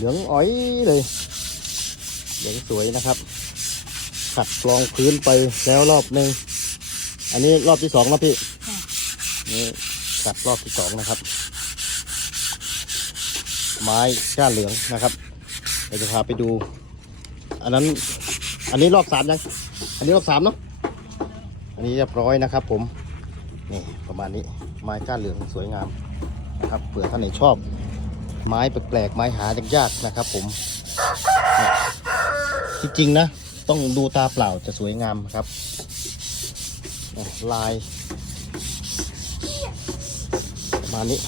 เหลืองอ้อยเลย เหลืองสวยนะครับขัดกรองพื้นไปแล้วรอบหนึ่งอันนี้รอบที่สองนะพี่ค่ะนี่ขัดรอบที่สองนะครับ ไม้ก้านเหลืองนะครับเดี๋ยวจะพาไปดู อันนั้น อันนี้รอบสามยัง อันนี้รอบสามเนาะอันนี้เรียบร้อยนะครับ ผมนี่ประมาณนี้ไม้ก้านเหลืองสวยงามนะครับเผื่อท่านไหนชอบ ไม้แปลกๆไม้หายากๆนะครับ ผมที่จริงๆนะ ต้องดูตาเปล่าจะสวยงามครับ ลายประมาณนี้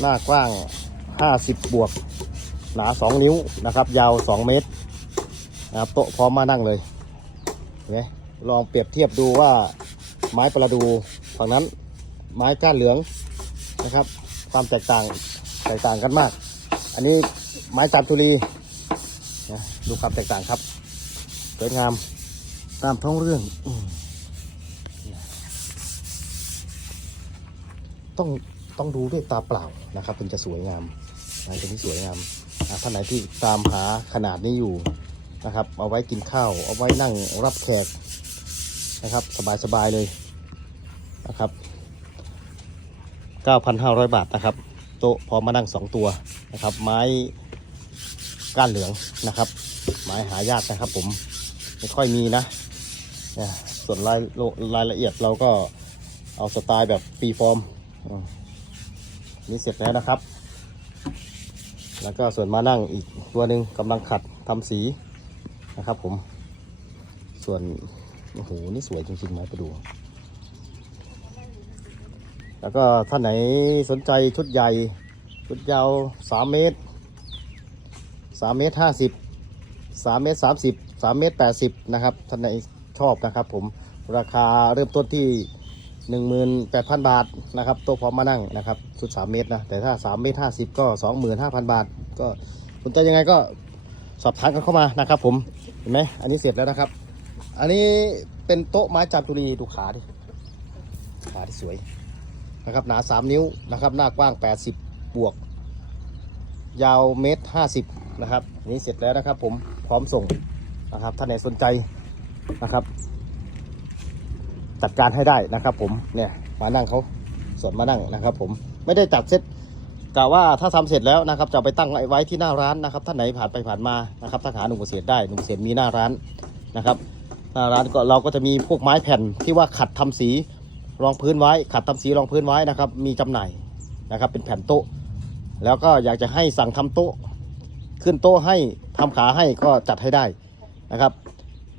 หน้ากว้าง 50 บวก หนา 2 นิ้วนะครับ ยาว 2 เมตรนะครับโต๊ะพร้อมมานั่งเลยเห็นไหมลองเปรียบเทียบดูว่า ไม้ประดูฝั่งนั้นไม้ก้านเหลืองนะครับ ความแตกต่างแตกต่างกันมาก อันนี้ไม้จามจุรีนะดูความแตกต่างครับสวยงามตามท้องเรื่องต้องต้องดูด้วยตาเปล่านะครับถึงจะสวยงามนะถึงที่สวยงามอาท่านไหนที่ตามหาขนาดนี้อยู่นะครับ เอาไว้กินข้าว เอาไว้นั่งรับแขก นะครับ สบายๆเลยนะครับ 9,500 บาทนะครับ โต๊ะพร้อมมานั่ง 2 ตัวนะครับ ไม้ก้านเหลืองนะครับ ไม้หายากนะครับผมไม่ค่อยมีนะเนี่ยส่วนรายรายละเอียดเราก็เอาสไตล์แบบฟรีฟอร์มอืมนี่เสร็จแล้วนะครับ แล้วก็ส่วนมานั่งอีกตัวหนึ่งกำลังขัดทำสีนะครับผมส่วน โอ้โห นี่สวยจริงๆไม้ประดูแล้วก็ท่านไหนสนใจชุดใหญ่ ชุดยาว 3 เมตร 3 เมตร 50 3 เมตร 30 3 เมตร 80 นะครับ ท่านไหนชอบนะครับผม ราคาเริ่มต้นที่ 18,000 บาทนะครับโต๊ะพร้อมมานั่งนะครับ ชุด 3 เมตรนะ แต่ถ้า 3 เมตร 50 ก็ 25,000 บาท ก็สนใจยังไงก็สอบถามกันเข้ามานะครับผม เห็นไหมอันนี้เสร็จแล้วนะครับ อันนี้เป็นโต๊ะไม้จามจุรีดูขาดิขาที่สวยนะครับหนา3นิ้วนะครับหน้ากว้าง 80 บวก ยาวเมตร50นะครับนี้เสร็จแล้วนะครับ ผมพร้อมส่งนะครับท่านไหนสนใจนะครับ จัดการให้ได้นะครับ ผมเนี่ยมานั่งเขาสวนมานั่งนะครับ ผมไม่ได้จัดเซตกะว่าถ้าทำเสร็จแล้วนะครับจะไปตั้งไว้ที่หน้าร้านนะครับท่านไหนผ่านไปผ่านมานะครับถ้าหาหนุ่มเกษตรได้หนุ่มเกษตรมีหน้าร้านนะครับ หน้าร้านก็เราก็จะมีพวกไม้แผ่นที่ว่าขัดทำสีรองพื้นไว้ ขัดทำสีรองพื้นไว้นะครับ มีจำหน่ายนะครับ เป็นแผ่นโต๊ะ แล้วก็อยากจะให้สั่งทำโต๊ะ ขึ้นโต๊ะให้ทำขาให้ก็จัดให้ได้นะครับ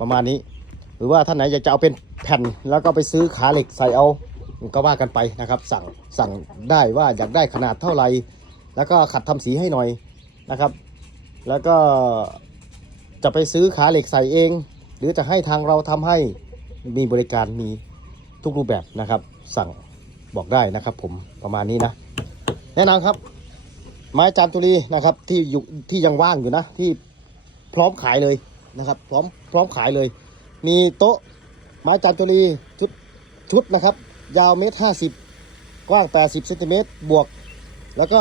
ประมาณนี้ หรือว่าท่านไหนอยากจะเอาเป็นแผ่นแล้วก็ไปซื้อขาเหล็กใส่เอาก็ว่ากันไปนะครับ สั่งสั่งได้ว่าอยากได้ขนาดเท่าไหร่แล้วก็ขัดทำสีให้หน่อยนะครับ แล้วก็จะไปซื้อขาเหล็กใส่เอง หรือจะให้ทางเราทำให้มีบริการมีทุกรูปแบบนะครับ สั่งบอกได้นะครับ ผมประมาณนี้นะ แนะนำครับ ไม้จามจุรีนะครับ ที่อยู่ที่ยังว่างอยู่นะ ที่พร้อมขายเลยนะครับ พร้อมพร้อมขายเลย มีโต๊ะไม้จามจุรีชุดชุดนะครับ ยาวเมตรห้าสิบกว้าง 80เซนติเมตรบวก แล้วก็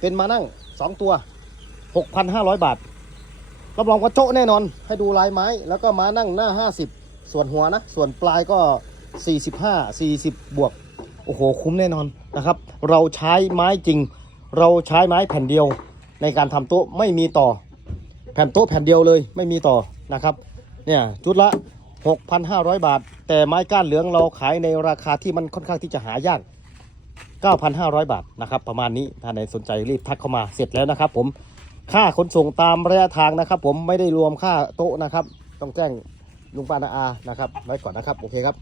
เป็นมานั่ง 2 ตัว 6,500 บาท รับรองว่าโจ๊ะแน่นอน ให้ดูลายไม้ แล้วก็มานั่งหน้า 50 ส่วนหัวนะ ส่วนปลายก็ 45 40 บวก โอ้โห คุ้มแน่นอนนะครับ เราใช้ไม้จริง เราใช้ไม้แผ่นเดียว ในการทำโต๊ะไม่มีต่อ แผ่นโต๊ะแผ่นเดียวเลยไม่มีต่อนะครับ เนี่ยชุดละ 6,500 บาท แต่ไม้ก้านเหลืองเราขายในราคาที่มันค่อนข้างที่จะหายาก9,500 บาทนะครับ ประมาณนี้ถ้าไหนสนใจรีบทักเข้ามาเสร็จแล้วนะครับผม ค่าขนส่งตามระยะทางนะครับ ผมไม่ได้รวมค่าโต๊ะนะครับ ต้องแจ้งลุงป้านาอานะครับไว้ก่อนนะครับ โอเคครับ